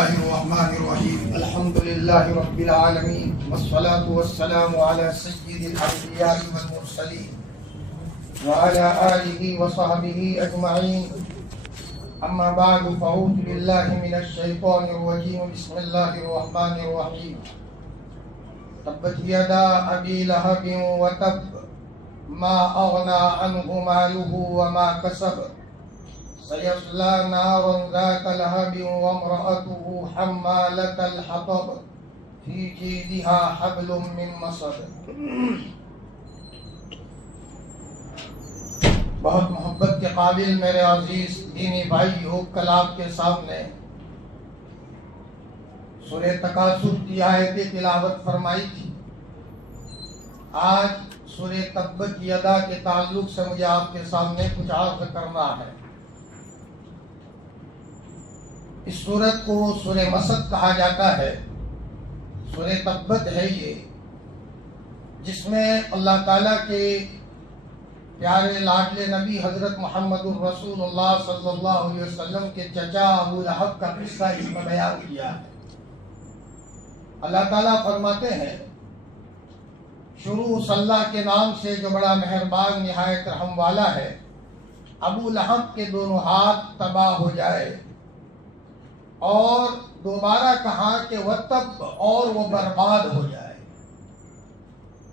الله الرحمن الرحيم الحمد لله رب العالمين والصلاة والسلام على سيد الأنبياء والمرسلين وعلى آله وصحبه أجمعين أما بعد فأعوذ بالله من الشيطان الرجيم بسم الله الرحمن الرحيم تبت يدا أبي لهب وتب ما أغنى عنه ماله وما كسب سيصلى نارا ذات لهب وامرأته حمالة الحطب في جيدها حبل من مسد. بہت محبت کے قابل میرے عزیز دینی بھائیو، کل آپ کے سامنے سورہ تکاثر کی آیت تلاوت فرمائی تھی. آج سورہ تبت یدا کے تعلق سے مجھے آپ کے سامنے کچھ عرض کرنا ہے. اس سورت کو سورہ مسد کہا جاتا ہے. سورہ تبت ہے یہ، جس میں اللہ تعالیٰ کے پیارے لاڈلے نبی حضرت محمد الرسول اللہ صلی اللہ علیہ وسلم کے چچا ابو لہب کا قصہ اس میں بیان کیا ہے. اللہ تعالیٰ فرماتے ہیں، شروع صلی اللہ کے نام سے جو بڑا مہربان نہایت رحم والا ہے. ابو لہب کے دونوں ہاتھ تباہ ہو جائے، اور دوبارہ کہا کہ وَتَبْ اور وہ برباد ہو جائے.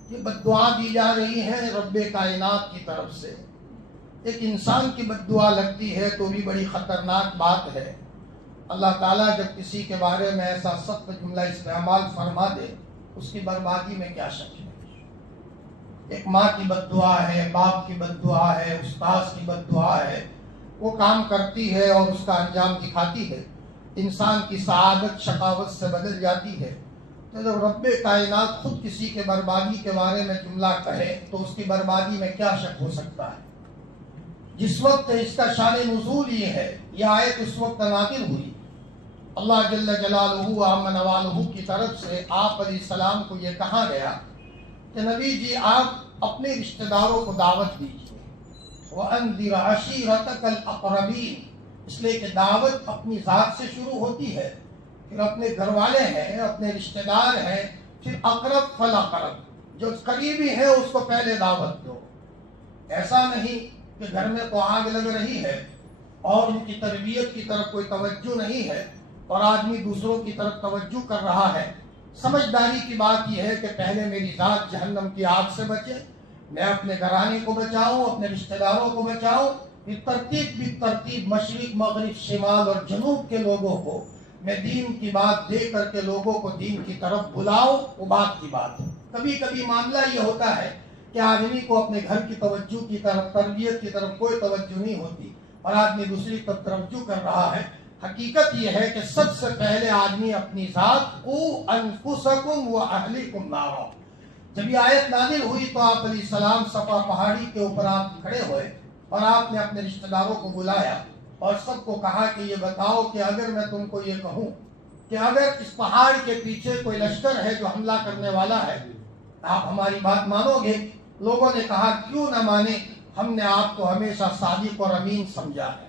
یہ بد دعا دی جا رہی ہے رب کائنات کی طرف سے. ایک انسان کی بد دعا لگتی ہے تو بھی بڑی خطرناک بات ہے. اللہ تعالیٰ جب کسی کے بارے میں ایسا سخت جملہ استعمال فرما دے، اس کی بربادی میں کیا شک ہے. ایک ماں کی بد دعا ہے، باپ کی بد دعا ہے، استاذ کی بد دعا ہے، وہ کام کرتی ہے اور اس کا انجام دکھاتی ہے. انسان کی سعادت شقاوت سے بدل جاتی ہے. تو جب رب کائنات خود کسی کے بربادی کے بارے میں جملہ کہے تو اس کی بربادی میں کیا شک ہو سکتا ہے. جس وقت اس کا شان نزول یہ ہے، یہ آیت اس وقت نازل ہوئی، اللہ جل جلالہ و عم نوالہ کی طرف سے آپ علیہ السلام کو یہ کہا گیا کہ نبی جی آپ اپنے رشتہ داروں کو دعوت دیجیے. وَأَنذِرْ عَشِيرَتَكَ الْأَقْرَبِينَ، اس لیے کہ دعوت اپنی ذات سے شروع ہوتی ہے، پھر اپنے گھر والے ہیں، اپنے رشتہ دار ہیں، پھر اقرب فالاقرب، جو قریبی ہے اس کو پہلے دعوت دو. ایسا نہیں کہ گھر میں تو آگ لگ رہی ہے اور ان کی تربیت کی طرف کوئی توجہ نہیں ہے اور آدمی دوسروں کی طرف توجہ کر رہا ہے. سمجھداری کی بات یہ ہے کہ پہلے میری ذات جہنم کی آگ سے بچے، میں اپنے گھرانے کو بچاؤں، اپنے رشتہ داروں کو بچاؤں، پھر ترتیب مشرق مغرب شمال اور جنوب کے لوگوں کو میں دین کی بات دے کر کے لوگوں کو دین کی طرف بلاؤں. وہ بات کی بات ہے. کبھی کبھی معاملہ یہ ہوتا ہے کہ آدمی کو اپنے گھر کی توجہ کی طرف، تربیت کی طرف کوئی توجہ نہیں ہوتی اور آدمی دوسری طرف توجہ کر رہا ہے. حقیقت یہ ہے کہ سب سے پہلے آدمی اپنی ذات کو انفسکم و اہلیکم نارا. جب یہ آیت نازل ہوئی تو آپ علیہ السلام صفا پہاڑی کے اوپر آپ کھڑے ہوئے اور آپ نے اپنے رشتہ داروں کو بلایا اور سب کو کہا کہ یہ بتاؤ کہ اگر میں تم کو یہ کہوں کہ اگر اس پہاڑ کے پیچھے کوئی لشکر ہے جو حملہ کرنے والا ہے، آپ ہماری بات مانو گے؟ لوگوں نے کہا کیوں نہ مانے، ہم نے آپ کو ہمیشہ صادق اور امین سمجھا ہے.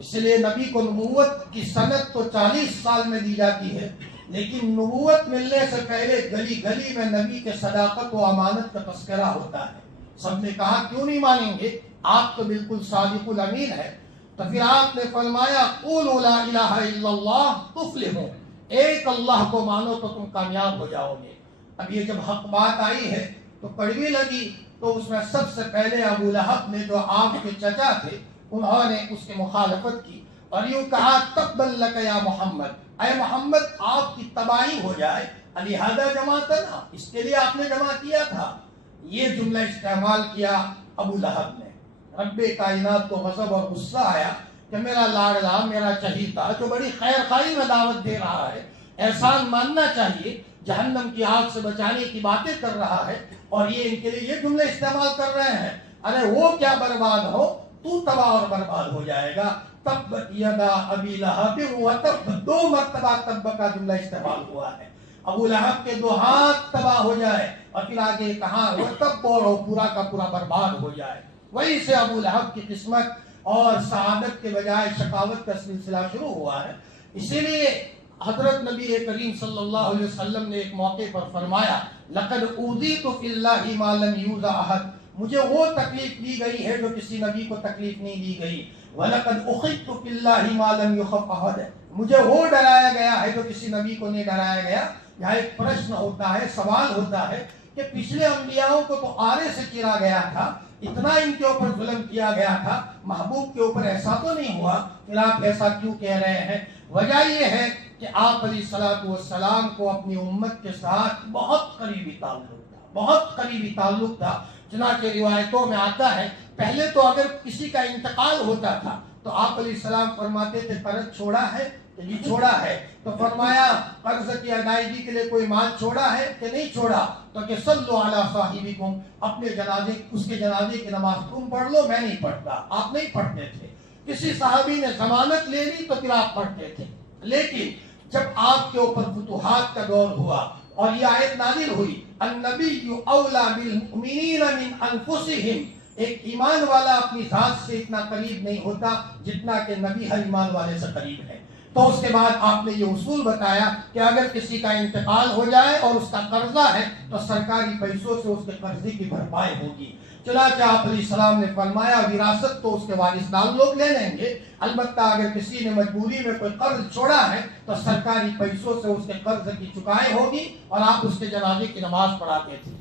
اس لیے نبی کو نبوت کی سند تو 40 سال میں دی جاتی ہے، لیکن نبوت ملنے سے پہلے گلی گلی میں نبی کے صداقت و امانت کا تذکرہ ہوتا ہے. سب نے کہا کیوں نہیں مانیں گے، آپ تو بالکل صادق الامین ہے. تو پھر آپ نے فرمایا قولوا لا الہ الا اللہ تفلحوا، ایک اللہ کو مانو تو تم کامیاب ہو جاؤ گے. اب یہ جب حق بات آئی ہے تو کڑوی لگی، تو اس میں سب سے پہلے ابو لہب نے جو آپ کے چچا تھے انہوں نے اس کی مخالفت کی اور یوں کہا تبا لک یا محمد، اے محمد آپ کی تباہی ہو جائے، لہذا جمع کرنا، اس کے لیے آپ نے جمع کیا تھا. یہ جملہ استعمال کیا ابو لہب نے. رب کائنات کو غضب اور غصہ آیا کہ میرا لاڈلا، میرا چہیتا جو بڑی خیر خواہی میں دعوت دے رہا ہے، احسان ماننا چاہیے، جہنم کی آگ سے بچانے کی باتیں کر رہا ہے اور یہ ان کے لیے یہ جملے استعمال کر رہے ہیں. ارے وہ کیا برباد ہو، تو تباہ اور برباد ہو جائے گا. تبت یدا ابی لہب وتب، 2 مرتبہ تب کا جملہ استعمال ہوا ہے. ابو لہب کے 2 ہاتھ تباہ ہو جائے اور پھر آگے کہا وتب، اور پورا کا پورا برباد ہو جائے. وہی سے ابو لہب کی قسمت اور سعادت کے بجائے شقاوت کا سلسلہ شروع ہوا ہے. اسی لیے حضرت نبی کریم صلی اللہ علیہ وسلم نے ایک موقع پر فرمایا لقد اوذیت فی اللہ ما لم یؤذ احد، مجھے وہ تکلیف دی گئی ہے جو کسی نبی کو تکلیف نہیں دی گئی، وَلَقَدْ أُخِذْتُ فِي اللَّهِ مَا لَمْ يُخَفْ أَحَدٍ، مجھے وہ ڈرایا گیا ہے جو کسی نبی کو نہیں ڈرایا گیا۔ یہاں ایک پرشن ہوتا ہے، سوال ہوتا ہے کہ پچھلے انبیاءوں کو تو آرے سے چیرا گیا تھا، اتنا ان کے اوپر ظلم کیا گیا تھا، محبوب کے اوپر ایسا تو نہیں ہوا، پھر آپ ایسا کیوں کہہ رہے ہیں؟ وجہ یہ ہے کہ آپ علیہ السلام کو اپنی امت کے ساتھ بہت قریبی تعلق تھا، بہت قریبی تعلق تھا۔ چنانچہ روایتوں میں آتا ہے پہلے تو اگر کسی کا انتقال ہوتا تھا تو آپ علیہ السلام فرماتے تھے قرض چھوڑا ہے کہ نہیں چھوڑا ہے، تو فرمایا قرض کی ادائیگی کے لیے کوئی مال چھوڑا ہے کہ نہیں چھوڑا، تو کہ صلوا علی صاحبکم، اپنے جنازے اس کے جنازے کی نماز تم پڑھ لو، میں نہیں پڑھتا، آپ نہیں پڑھتے تھے۔ کسی صحابی نے ضمانت لے لی تو پھر آپ پڑھتے تھے، لیکن جب آپ کے اوپر فتوحات کا دور ہوا اور یہ آیت نازل ہوئی النبی اولا بالمؤمنین من انفسہم، ایک ایمان والا اپنی ذات سے اتنا قریب نہیں ہوتا جتنا کہ نبی ہر ایمان والے سے قریب ہے۔ تو اس کے بعد آپ نے یہ اصول بتایا کہ اگر کسی کا انتقال ہو جائے اور اس کا قرضہ ہے تو سرکاری پیسوں سے اس کے قرضے کی بھرپائی ہوگی۔ چنانچہ آپ علیہ السلام نے فرمایا وراثت تو اس کے وارثان لوگ لے لیں گے، البتہ اگر کسی نے مجبوری میں کوئی قرض چھوڑا ہے تو سرکاری پیسوں سے اس کے قرض کی چکائی ہوگی اور آپ اس کے جنازے کی نماز پڑھاتے تھے۔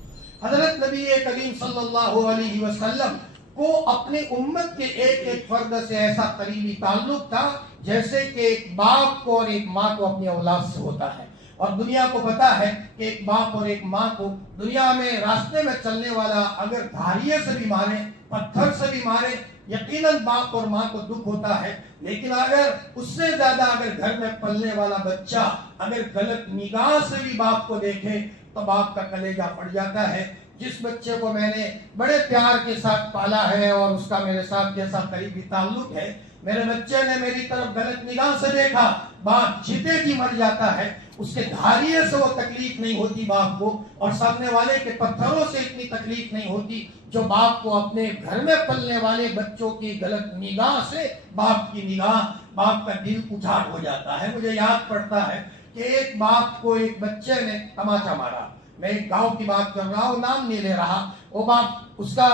حضرت نبی کریم صلی اللہ علیہ وسلم کو اپنی امت کے ایک ایک فرد سے ایسا قریبی تعلق تھا جیسے کہ ایک باپ کو اور ایک ماں کو اپنی اولاد سے ہوتا ہے۔ اور دنیا کو پتا ہے کہ ایک باپ اور ایک ماں کو دنیا میں راستے میں چلنے والا اگر دھاریے سے بھی مارے، پتھر سے بھی مارے، یقیناً باپ اور ماں کو دکھ ہوتا ہے، لیکن اگر اس سے زیادہ اگر گھر میں پلنے والا بچہ اگر غلط نگاہ سے بھی باپ کو دیکھے تو باپ کا کلیجہ پھٹ جاتا ہے۔ جس بچے کو میں نے بڑے پیار کے ساتھ پالا ہے اور اس کا میرے ساتھ جیسا قریبی تعلق ہے، میرے بچے نے میری طرف غلط نگاہ سے دیکھا، باپ جیتے جی مر جاتا ہے، اس کے دھاریے سے وہ تکلیف نہیں ہوتی باپ کو، اور سامنے والے کے پتھروں سے اتنی تکلیف نہیں ہوتی جو باپ کو اپنے گھر میں پلنے والے بچوں کی غلط نگاہ سے باپ کی نگاہ، باپ کا دل اجاڑ ہو جاتا ہے۔ مجھے یاد پڑتا ہے کہ ایک باپ کو ایک بچے نے تماچا مارا، میں ایک گاؤں کی بات کر رہا ہوں، نام نہیں لے رہا، وہ باپ اس کا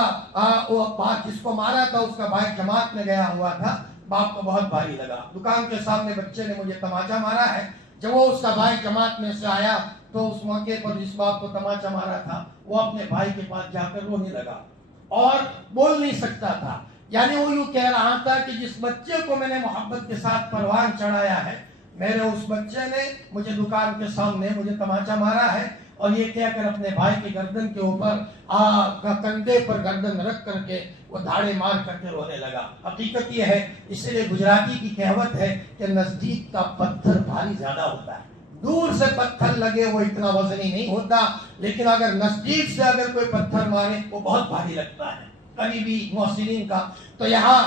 وہ باپ جس کو مارا تھا اس کا بھائی جماعت میں گیا ہوا تھا، باپ کو بہت بھاری لگا، دکان کے سامنے بچے نے مجھے تماچا مارا ہے۔ جب وہ اس کا بھائی جماعت میں سے آیا تو اس موقع پر جس باپ کو تماچا مارا تھا وہ اپنے بھائی کے پاس جا کر رونے لگا اور بول نہیں سکتا تھا، یعنی وہ یوں کہہ رہا تھا کہ جس بچے کو میں نے محبت کے ساتھ پروان چڑھایا ہے، میرے اس بچے نے مجھے دکان کے سامنے مجھے تماچا مارا ہے، اور یہ کہہ کر اپنے بھائی کے گردن کے اوپر کندھے پر گردن رکھ کر کے وہ دھاڑے مار کر کے رونے لگا۔ حقیقت یہ ہے، اس لیے گجراتی کی کہوت ہے کہ نزدیک کا پتھر بھاری زیادہ ہوتا ہے، دور سے پتھر لگے وہ اتنا وزنی نہیں ہوتا، لیکن اگر نزدیک سے اگر کوئی پتھر مارے وہ بہت بھاری لگتا ہے قریبی محسنین کا۔ تو یہاں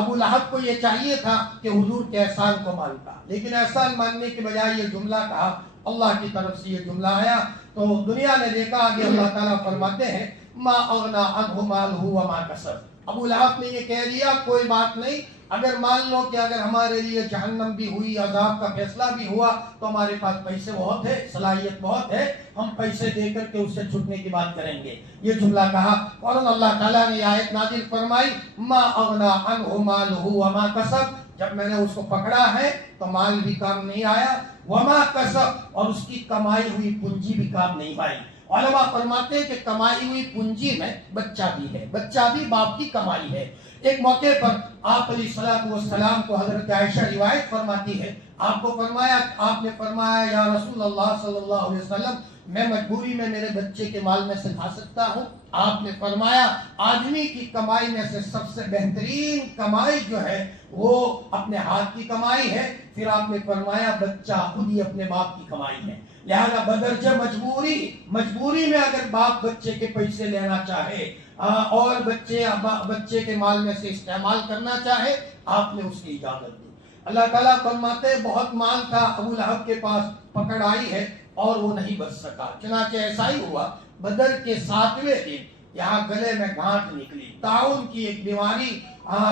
ابو لہب کو یہ چاہیے تھا کہ حضور کے احسان کو مانتا، لیکن احسان ماننے کے بجائے یہ جملہ کہا، اللہ کی طرف سے یہ جملہ آیا تو دنیا نے دیکھا کہ اللہ تعالیٰ فرماتے ہیں ما اغنا عنہ مالہ وما کسب، ابو لہب نے یہ کہہ دیا کوئی بات نہیں، اگر مان لو کہ اگر ہمارے لیے جہنم بھی ہوئی، عذاب کا فیصلہ بھی ہوا تو ہمارے پاس پیسے بہت ہے، صلاحیت بہت ہے، ہم پیسے دے کر کے اس سے چھٹنے کی بات کریں گے، یہ جملہ کہا۔ اور اللہ تعالیٰ نے آیت نازل فرمائی ما اغنا عنہ مالہ وما کسب، جب میں نے اس کو پکڑا ہے تو مال بھی کام نہیں آیا، وما کسب، اور اس کی کمائی ہوئی پونجی بھی کام نہیں آئی۔ علماء فرماتے ہیں کہ کمائی ہوئی پونجی میں بچہ بھی ہے، بچہ بھی باپ کی کمائی ہے۔ ایک موقع پر آپ علیہ السلام کو حضرت عائشہ روایت فرماتی ہے، آپ نے فرمایا یا رسول اللہ صلی اللہ علیہ وسلم، میں مجبوری میں میرے بچے کے مال میں سے کھا سکتا ہوں؟ آپ نے فرمایا آدمی کی کمائی میں سے سب سے بہترین کمائی جو ہے وہ اپنے ہاتھ کی کمائی ہے، پھر آپ نے فرمایا بچہ خود ہی اپنے باپ کی کمائی ہے، لہذا بدرجہ مجبوری میں اگر باپ بچے کے پیسے لینا چاہے اور بچے کے مال میں سے استعمال کرنا چاہے، آپ نے اس کی اجازت دی۔ اللہ تعالیٰ فرماتے ہیں بہت مال تھا ابو لہب کے پاس، پکڑ آئی ہے اور وہ نہیں بچ سکا، چنانچہ ایسا ہی ہوا بدر کے 7ویں دن یہاں گلے میں گانٹ نکلی، طاعون کی ایک بیماری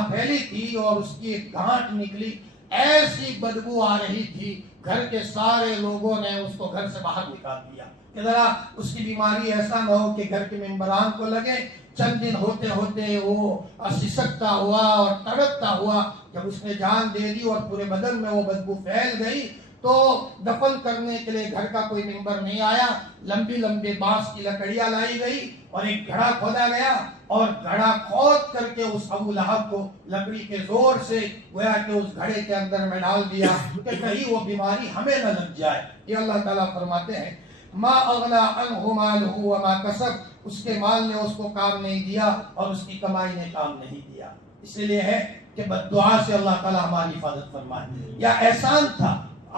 پھیلی تھی اور اس کی ایک گانٹ نکلی، ایسی بدبو آ رہی تھی، گھر کے سارے لوگوں نے اس کو گھر سے باہر نکال دیا کہ ذرا اس کی بیماری ایسا نہ ہو کہ گھر کے ممبران کو لگے۔ چند دن ہوتے ہوتے وہ سسکتا ہوا اور تڑپتا ہوا، جب اس نے جان دے دی اور پورے بدن میں وہ بدبو پھیل گئی تو دفن کرنے کے لیے گھر کا کوئی ممبر نہیں آیا۔ لمبی لمبی بانس کی لکڑیاں لائی گئی اور ایک گھڑا کھودا گیا، اور گھڑا کھود کر کے اس ابو لہب کو لکڑی کے زور سے گویا کہ اس گھڑے کے اندر میں ڈال دیا کہ کہیں وہ بیماری ہمیں نہ لگ جائے۔ یہ اللہ تعالیٰ فرماتے ہیں ما اغنا عنہ مالہ وما کسب، اس کے مال نے اس کو کام نہیں دیا اور اس کی کمائی نے کام نہیں دیا۔ اس لیے ہے کہ بد دعا سے اللہ تعالیٰ ہماری حفاظت فرمائے۔ یا احسان تھا،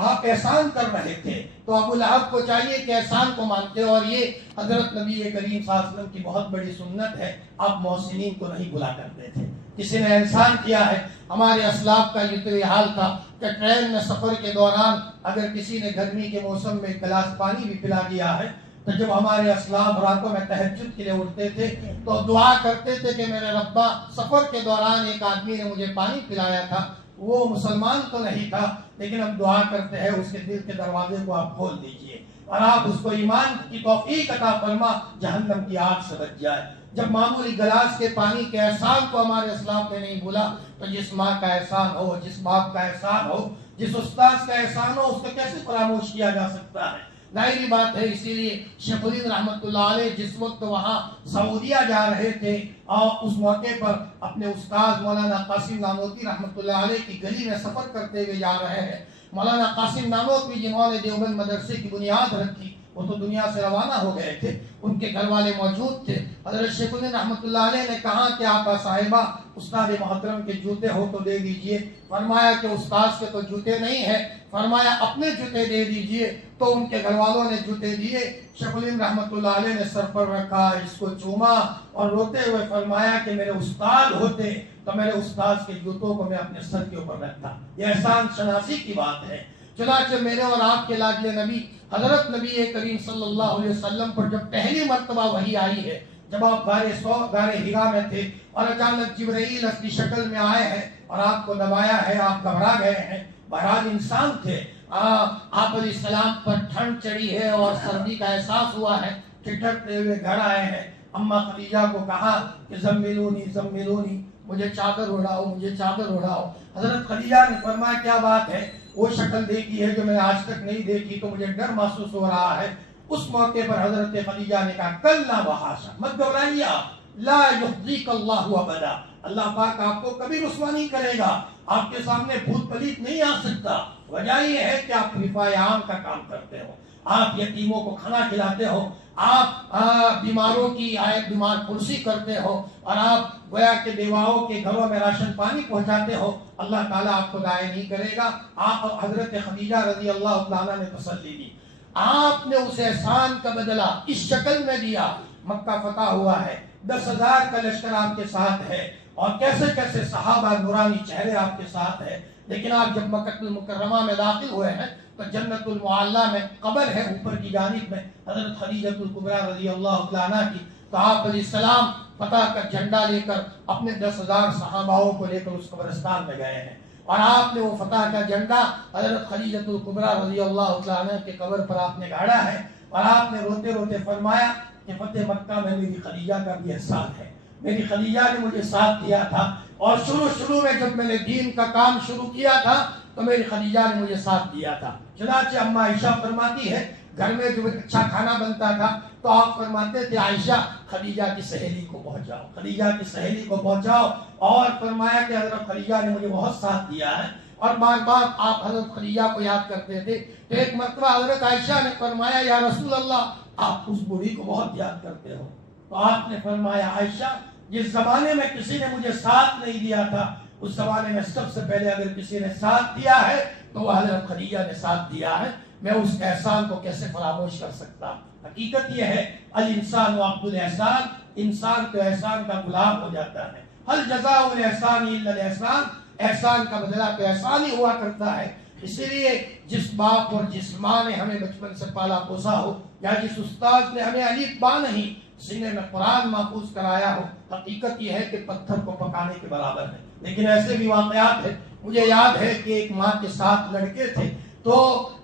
آپ احسان کر رہے تھے تو ابو لہب کو چاہیے کہ احسان کو مانتے، اور یہ حضرت نبی کریم صلی اللہ علیہ وسلم کی بہت بڑی سنت ہے، آپ محسنین کو نہیں بھلا کرتے تھے۔ کسی نے احسان کیا ہے، ہمارے اسلاف کا یہ تو یہ حال تھا کہ ٹرین میں سفر کے دوران اگر کسی نے گرمی کے موسم میں ایک گلاس پانی بھی پلا دیا ہے تو جب ہمارے اسلاف راتوں میں تہجد کے لیے اٹھتے تھے تو دعا کرتے تھے کہ میرے ربا، سفر کے دوران ایک آدمی نے مجھے پانی پلایا تھا، وہ مسلمان تو نہیں تھا لیکن اب دعا کرتے ہیں اس کے دل کے دروازے کو آپ کھول دیجئے اور آپ اس کو ایمان کی توفیق عطا فرما، جہنم کی آگ سے بچ جائے۔ جب معمولی گلاس کے پانی کے احسان کو ہمارے اسلاف نے نہیں بھولا تو جس ماں کا احسان ہو، جس باپ کا احسان ہو، جس استاذ کا احسان ہو، اس کو کیسے فراموش کیا جا سکتا ہے؟ ظاہری بات ہے۔ اسی لیے شیخ الہند رحمۃ اللہ علیہ جس وقت وہاں سعودیہ جا رہے تھے اور اس موقع پر اپنے استاد مولانا قاسم نانوتوی رحمۃ اللہ علیہ کی گلی میں سفر کرتے ہوئے جا رہے ہیں۔ مولانا قاسم نانوتوی جنہوں نے دیوبند مدرسے کی بنیاد رکھی، وہ تو دنیا سے روانہ ہو گئے تھے، ان کے گھر والے موجود تھے۔ حضرت شیخ الہند رحمۃ اللہ علیہ نے کہا کہ آقا صاحبہ استاد محترم کے جوتے ہو تو دے دیجئے۔ فرمایا کہ استاد کے تو جوتے نہیں ہیں، فرمایا اپنے جوتے دے دیجئے۔ تو ان کے گھر والوں نے جوتے دیے، شیخ الہند رحمۃ اللہ علیہ نے سر پر رکھا، اس کو چوما اور روتے ہوئے فرمایا کہ میرے استاد ہوتے تو میرے استاد کے جوتوں کو میں اپنے سر کے اوپر رکھتا۔ یہ احسان شناسی کی بات ہے۔ چنانچہ میرے اور آپ کے لاڈلے نبی حضرت نبی کریم صلی اللہ علیہ وسلم پر جب پہلی مرتبہ وحی آئی ہے، جب آپ غار ہرا میں تھے اور اچانک جبرائیل اپنی شکل میں آئے ہیں اور آپ کو دبایا ہے، آپ گھبرا گئے ہیں۔ بہرحال انسان تھے، آپ علیہ السلام پر ٹھنڈ چڑھی ہے اور سردی کا احساس ہوا ہے، ٹھٹرتے ہوئے گھر آئے ہیں۔ اماں خدیجہ کو کہا کہ زملونی زملونی، مجھے چادر اڑاؤ، مجھے چادر اڑاؤ۔ حضرت خدیجہ نے فرمایا کیا بات ہے؟ وہ شکل دیکھی ہے جو میں نے آج تک نہیں دیکھی تو مجھے ڈر محسوس ہو رہا ہے۔ اس موقع پر حضرت خدیجہ نے کہا کلا وحاشا، مت گھبرائیے آپ، لا یخزیک اللہ ابدا، اللہ پاک آپ کو کبھی رسوا نہیں کرے گا، آپ کے سامنے بھوت پلیت نہیں آ سکتا۔ وجہ یہ ہے کہ آپ رفاع عام کا کام کرتے ہو، آپ یتیموں کو کھانا کھلاتے ہو، آپ بیماروں کی بیمار پرسی کرتے ہو، اور آپ گویا کہ بیواؤں کے گھروں میں راشن پانی پہنچاتے ہو، اللہ تعالیٰ آپ کو ضائع نہیں کرے گا۔ آپ حضرت خدیجہ رضی اللہ تعالیٰ نے تسلی دی، آپ نے اس احسان کا بدلہ اس شکل میں دیا۔ مکہ فتح ہوا ہے، 10,000 کا لشکر آپ کے ساتھ ہے اور کیسے کیسے صحابہ نورانی چہرے آپ کے ساتھ ہے، لیکن آپ جب مکہ المکرمہ میں داخل ہوئے ہیں تو جنت المعلیٰ میں قبر ہے اوپر کی جانب میں حضرت خدیجہ الکبریٰ رضی اللہ عنہا کی، تو آپ علیہ السلام فتح کا جھنڈا لے کر اپنے 10,000 صحاباؤں کو لے کر اس قبرستان میں گئے ہیں، اور آپ نے وہ فتح کا جھنڈا حضرت خدیجہ الکبریٰ رضی اللہ عنہا کے قبر پر آپ نے گاڑا ہے، اور آپ نے روتے روتے فرمایا کہ فتح مکہ میں میری خدیجہ کا بھی احسان ہے، میری خدیجہ نے مجھے ساتھ دیا تھا، اور شروع میں جب میں نے دین کا کام شروع کیا تھا تو میری خدیجہ نے مجھے ساتھ دیا تھا۔ چنانچہ اماں عائشہ فرماتی ہے گھر میں جو اچھا کھانا بنتا تھا تو آپ فرماتے تھے عائشہ خدیجہ کی سہیلی کو پہنچاؤ، خدیجہ کی سہیلی کو پہنچاؤ، اور فرمایا کہ حضرت خدیجہ نے مجھے بہت ساتھ دیا ہے، اور بار بار آپ حضرت خدیجہ کو یاد کرتے تھے۔ تو ایک مرتبہ حضرت عائشہ نے فرمایا یا رسول اللہ، آپ اس بوڑھی کو بہت یاد کرتے ہو، تو آپ نے فرمایا عائشہ جس زمانے میں کسی نے مجھے ساتھ نہیں دیا تھا اس زمانے میں سب سے پہلے اگر کسی نے ساتھ دیا ہے تو وہ حضرت خدیجہ نے ساتھ دیا ہے، میں اس احسان کو کیسے فراموش کر سکتا۔ حقیقت یہ ہے الانسان عبد الاحسان، انسان تو احسان کا غلام ہو جاتا ہے۔ هل جزاء الاحسان الا الاحسان، احسان کا بدلہ تو احسان ہی ہوا کرتا ہے۔ اسی لیے جس باپ اور جس ماں نے ہمیں بچپن سے پالا پوسا ہو، یا جس استاد نے ہمیں الف با نہیں سینے میں قرآن محفوظ کرایا ہو، حقیقت یہ ہے کہ پتھر کو پکانے کے برابر ہے۔ لیکن ایسے بھی واقعات ہیں مجھے یاد ہے کہ ایک ماں کے 7 لڑکے تھے، تو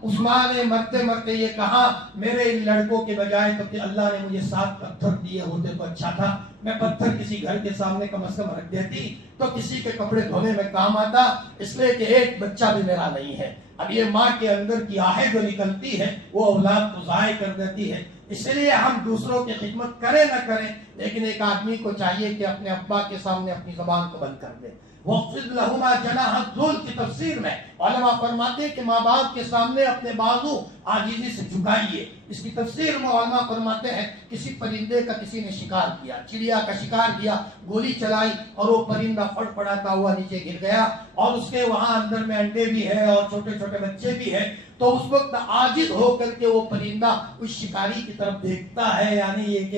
اس ماں نے مرتے مرتے یہ کہا میرے ان لڑکوں کے بجائے تو کہ اللہ نے مجھے 7 پتھر دیے ہوتے تو اچھا تھا، میں پتھر کسی گھر کے سامنے کم از کم رکھ دیتی تو کسی کے کپڑے دھونے میں کام آتا، اس لیے کہ ایک بچہ بھی میرا نہیں ہے۔ اب یہ ماں کے اندر کی آہیں جو نکلتی ہے وہ اولاد کو ضائع کر دیتی ہے۔ اس لیے ہم دوسروں کی خدمت کریں نہ کریں، لیکن ایک آدمی کو چاہیے کہ اپنے ابا کے سامنے اپنی زبان کو بند کر دے۔ وَخْفِضْ لَهُمَا جَنَاحَ الذُّلِّ کی تفسیر میں علماء فرماتے ہیں کہ ماں باپ کے سامنے اپنے بازو عاجزی سے جھکائیے۔ اس کی تفسیر میں علماء فرماتے ہیں کسی پرندے کا کسی نے شکار کیا، چڑیا کا شکار کیا، گولی چلائی اور وہ پرندہ پھڑ پڑاتا ہوا نیچے گر گیا اور اس کے وہاں اندر میں انڈے بھی ہے اور چھوٹے چھوٹے بچے بھی ہیں، تو اس وقت عاجز ہو کر کے وہ پرندہ اس شکاری کی طرف دیکھتا ہے، یعنی ایک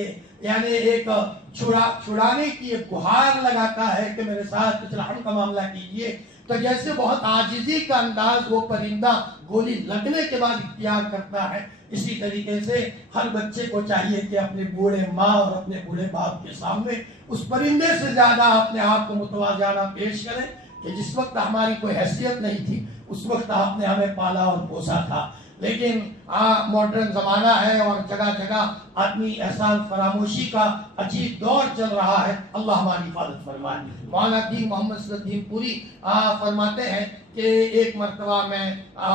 چھڑانے کی ایک گہار لگاتا ہے کہ میرے ساتھ کچھ رحم کا معاملہ کیجئے۔ تو جیسے بہت عاجزی کا انداز وہ پرندہ گولی لگنے کے بعد اختیار کرتا ہے، اسی طریقے سے ہر بچے کو چاہیے کہ اپنے بوڑھے ماں اور اپنے بوڑھے باپ کے سامنے اس پرندے سے زیادہ اپنے آپ کو متواضعانہ پیش کریں کہ جس وقت ہماری کوئی حیثیت نہیں تھی اس وقت آپ نے ہمیں پالا اور پوسا تھا۔ لیکن ماڈرن زمانہ ہے اور جگہ جگہ آدمی احسان فراموشی کا عجیب دور چل رہا ہے، اللہ ہماری حفاظت فرمائے۔ مولانا دین محمد صلی الدین پوری فرماتے ہیں کہ ایک مرتبہ میں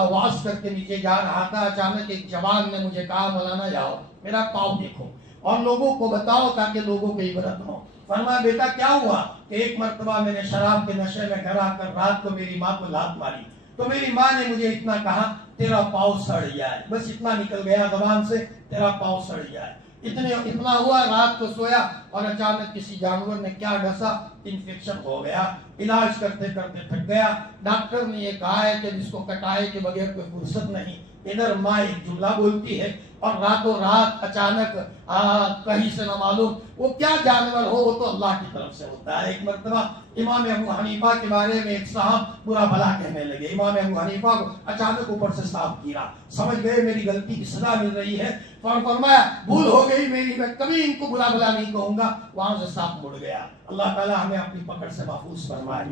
واعظ کر کے نیچے جا رہا تھا، اچانک ایک جوان نے مجھے کہا مولانا جاؤ میرا پاؤں دیکھو اور لوگوں کو بتاؤ تاکہ لوگوں کو عبرت ہو۔ فرمایا بیٹا کیا ہوا؟ کہ ایک مرتبہ میں نے شراب کے نشے میں گھر آ کر رات کو میری ماں کو لات ماری تو میری ماں نے مجھے اتنا کہا تیرا پاؤں سڑ جائے، بس اتنا نکل گیا زبان سے، تیرا پاؤں سڑ جائے۔ اتنا ہوا، رات کو سویا اور اچانک کسی جانور نے کیا ڈسا، انفیکشن ہو گیا، علاج کرتے کرتے تھک گیا۔ ڈاکٹر نے یہ کہا ہے کہ جس کو کٹائے کے بغیر کوئی فرصت نہیں۔ ادھر ماں ایک جملہ بولتی ہے اور راتوں رات اچانک کہیں سے نہ معلوم وہ کیا جانور ہو، وہ تو اللہ کی طرف سے ہوتا ہے۔ ایک مرتبہ امام ابو حنیفہ کے بارے میں ایک صاحب برا بھلا کہنے لگے، امام ابو حنیفہ کو اچانک اوپر سے صاف گرا، سمجھ گئے میری غلطی کی سزا مل رہی ہے، فرمایا بھول ہو گئی میری، میں کبھی ان کو برا بھلا نہیں کہوں گا، وہاں سے صاف مڑ گیا۔ اللہ تعالی ہمیں اپنی پکڑ سے محفوظ فرمائے۔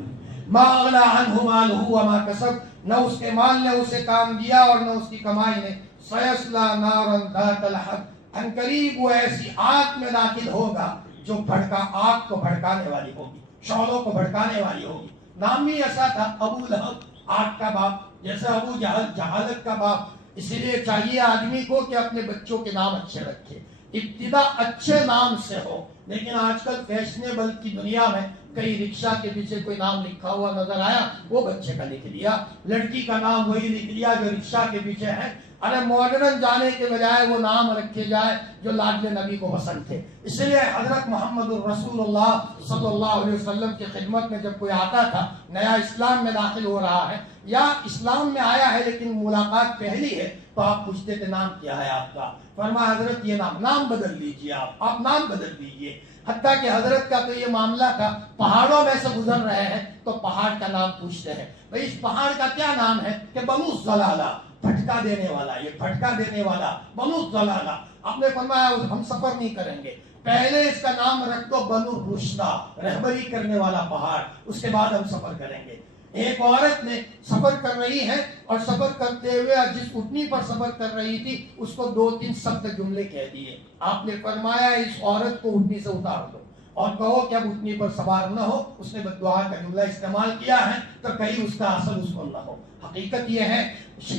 ما اغنى عنه ماله وما کسب، نہ اس کے مال نے اسے کام دیا اور نہ اس کی کمائی نے۔ سیصلی نارا ذات لہب، ان قریب وہ ایسی آگ میں داخل ہوگا جو آگ کو بھڑکانے والی ہوگی، شعلوں کو بھڑکانے والی ہوگی۔ نام ہی ایسا تھا ابو لہب، آگ کا باپ، جیسے ابو جہل جہالت کا باپ۔ اسی لیے چاہیے آدمی کو کہ اپنے بچوں کے نام اچھے رکھے، ابتدا اچھے نام سے ہو۔ لیکن آج کل فیشنیبل کی دنیا میں کئی رکشہ کے پیچھے کوئی نام لکھا ہوا نظر آیا، وہ بچے کا لکھ لیا، لڑکی کا نام وہی لکھ لیا جو رکشہ کے پیچھے ہے۔ ارے ماڈرن جانے کے بجائے وہ نام رکھے جائے جو لاڈلے نبی کو پسند تھے۔ اس لیے حضرت محمد الرسول اللہ صلی اللہ علیہ وسلم کی خدمت میں جب کوئی آتا تھا، نیا اسلام میں داخل ہو رہا ہے یا اسلام میں آیا ہے لیکن ملاقات پہلی ہے، تو آپ پوچھتے تھے نام کیا ہے آپ کا؟ فرمایا حضرت یہ نام بدل لیجیے، آپ نام بدل دیجیے۔ حتیٰ کہ حضرت کا تو یہ معاملہ تھا، پہاڑوں میں سے گزر رہے ہیں تو پہاڑ کا نام پوچھتے ہیں، بھئی اس پہاڑ کا کیا نام ہے؟ کہ بنو زلالہ، پھٹکا دینے والا، یہ پھٹکا دینے والا بنو زلالہ۔ آپ نے فرمایا ہم سفر نہیں کریں گے، پہلے اس کا نام رکھ دو بنو رشدہ، رہبری کرنے والا پہاڑ، اس کے بعد ہم سفر کریں گے۔ ایک عورت نے سفر کر رہی ہے اور سفر کرتے ہوئے جس اٹھنی پر سفر کر رہی تھی اس کو 2-3 سخت جملے کہہ دیے۔ آپ نے فرمایا اس عورت کو اٹھنی سے اتار دو اور کہو کہ اب اٹھنی پر سوار نہ ہو۔ اس نے بددعا کا جملہ استعمال کیا ہے تو کہیں اس کا اثر اس پر نہ ہو۔ حقیقت یہ ہے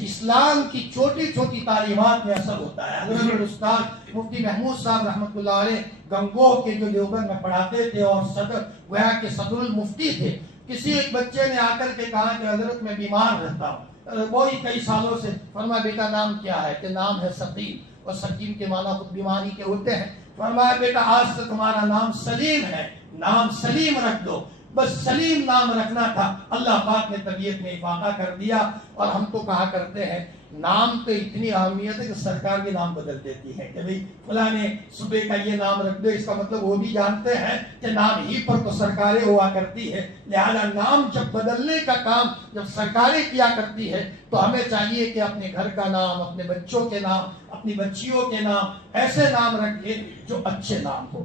اسلام کی چھوٹی چھوٹی تعلیمات میں اثر ہوتا ہے۔ حضرت استاد مفتی محمود صاحب رحمۃ اللہ علیہ گنگوہ کے جو دیوبند میں پڑھاتے تھے اور گویا کہ صدر المفتی تھے، کسی ایک بچے نے آ کر کے کہا کہ حضرت میں بیمار رہتا ہوں وہی کئی سالوں سے۔ فرمایا بیٹا نام کیا ہے؟ کہ نام ہے سقیم، اور سقیم کے معنی خود بیماری کے ہوتے ہیں۔ فرمایا بیٹا آج سے تمہارا نام سلیم ہے، نام سلیم رکھ دو۔ بس سلیم نام رکھنا تھا، اللہ پاک نے طبیعت میں افاقہ کر دیا۔ اور ہم تو کہا کرتے ہیں نام تو اتنی اہمیت ہے کہ سرکار بھی نام بدل دیتی ہے کہ بھئی فلاں نے صبح کا یہ نام رکھ دو، اس کا مطلب وہ بھی جانتے ہیں کہ نام ہی پر تو سرکاریں ہوا کرتی ہے، لہذا نام جب بدلنے کا کام جب سرکاریں کیا کرتی ہے تو ہمیں چاہیے کہ اپنے گھر کا نام، اپنے بچوں کے نام، اپنی بچیوں کے نام ایسے نام رکھیں جو اچھے نام ہو۔